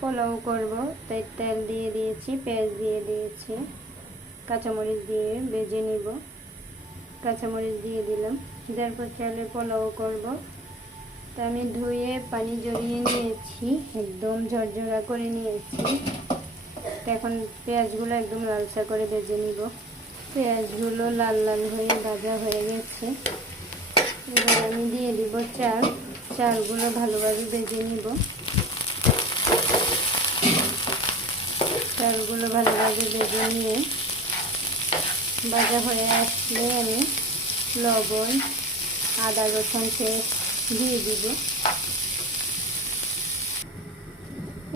পোলাও করব, তাই তেল দিয়ে দিয়েছি, পেঁয়াজ দিয়ে দিয়েছি, কাঁচামরিচ দিয়ে ভেজে নিব। কাঁচামরিচ দিয়ে দিলাম, তারপর চালে পোলাও করব। তা আমি ধুয়ে পানি জড়িয়ে নিয়েছি, একদম ঝরঝরা করে নিয়েছি। এখন পেঁয়াজগুলো একদম লালচা করে ভেজে নিব। পেঁয়াজগুলো লাল লাল হয়ে ভাজা হয়ে গেছে। এবার আমি দিয়ে দিব চালগুলো ভালোভাবে ভেজে নিব। চালগুলো ভালোভাবে ভেজে নিয়ে ভাজা হয়ে আসলে আমি লবণ, আদা রসুন পেস্ট দিয়ে দিব।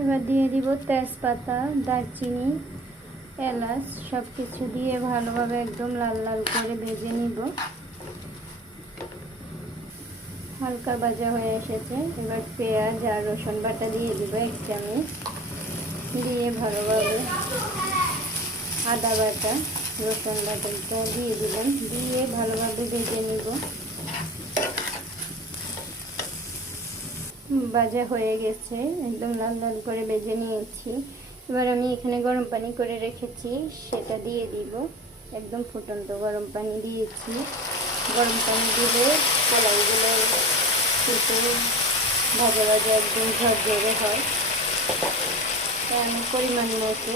এবার দিয়ে দিব তেজপাতা, দারচিনি, এলাচ, সব কিছু দিয়ে ভালোভাবে একদম লাল লাল করে ভেজে নিব। হালকা ভাজা হয়ে এসেছে। এবার পেঁয়াজ আর রসুন বাটা দিয়ে দিব 1 চামচ, দিয়ে ভালোভাবে আদা বাটা, রসুন বাটাটা দিয়ে দিলাম, দিয়ে ভালোভাবে ভেজে নিব। ভাজা হয়ে গেছে, একদম লাল লাল করে ভেজে নিয়েছি। এবার আমি এখানে গরম পানি করে রেখেছি, সেটা দিয়ে দিব। একদম ফুটন্ত গরম পানি দিয়েছি। গরম পানি দিলে পোলাওগুলো কিন্তু ভাজা ভাজা একদম ঝরঝরে হয়। তো আমি পরিমাণ মতো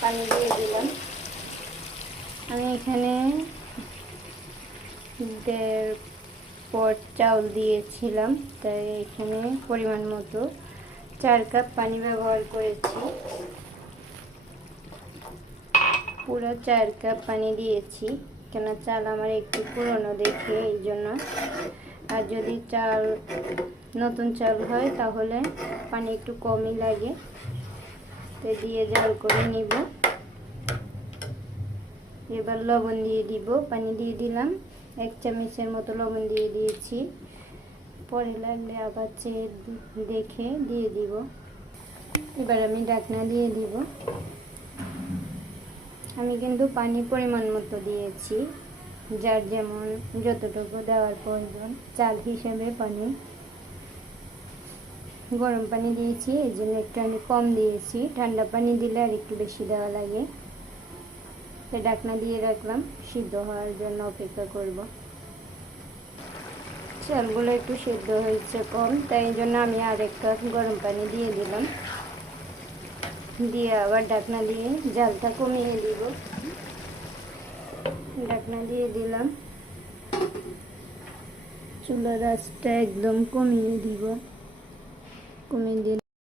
পানি দিয়ে দিলাম। আমি এখানে 1.5 পট চাউল দিয়েছিলাম, তাই এখানে পরিমাণ মতো 4 কাপ পানি ব্যবহার করেছি। পুরো 4 কাপ পানি দিয়েছি, কেন চাল আমার একটু পুরনো দেখে এই জন্য। আর যদি চাল নতুন চাল হয় তাহলে পানি একটু কমই লাগে। তো দিয়ে জাল করে নিব। এবার লবণ দিয়ে দিব, পানি দিয়ে দিলাম, 1 চামচের মতো লবণ দিয়ে দিয়েছি। পরে লাগলে আবার চেয়ে দেখে দিয়ে দিব। এবার আমি ঢাকনা দিয়ে দিব। আমি কিন্তু পানি পরিমাণ মতো দিয়েছি, যার যেমন যতটুকু দেওয়ার প্রয়োজন চাল হিসেবে পানি। গরম পানি দিয়েছি, এই জন্য একটু আমি কম দিয়েছি। ঠান্ডা পানি দিলে আর একটু বেশি দেওয়া লাগে। তো ঢাকনা দিয়ে রাখলাম, সিদ্ধ হওয়ার জন্য অপেক্ষা করব। চালগুলো একটু সিদ্ধ হয়েছে কম, তাই এই জন্য আমি আর 1 কাপ গরম পানি দিয়ে দিলাম। দিয়ে আবার ঢাকনা দিয়ে জালটা কমিয়ে দিব। ঢাকনা দিয়ে দিলাম, চুলার আঁচটা একদম কমিয়ে দিব। কমিয়ে দিয়ে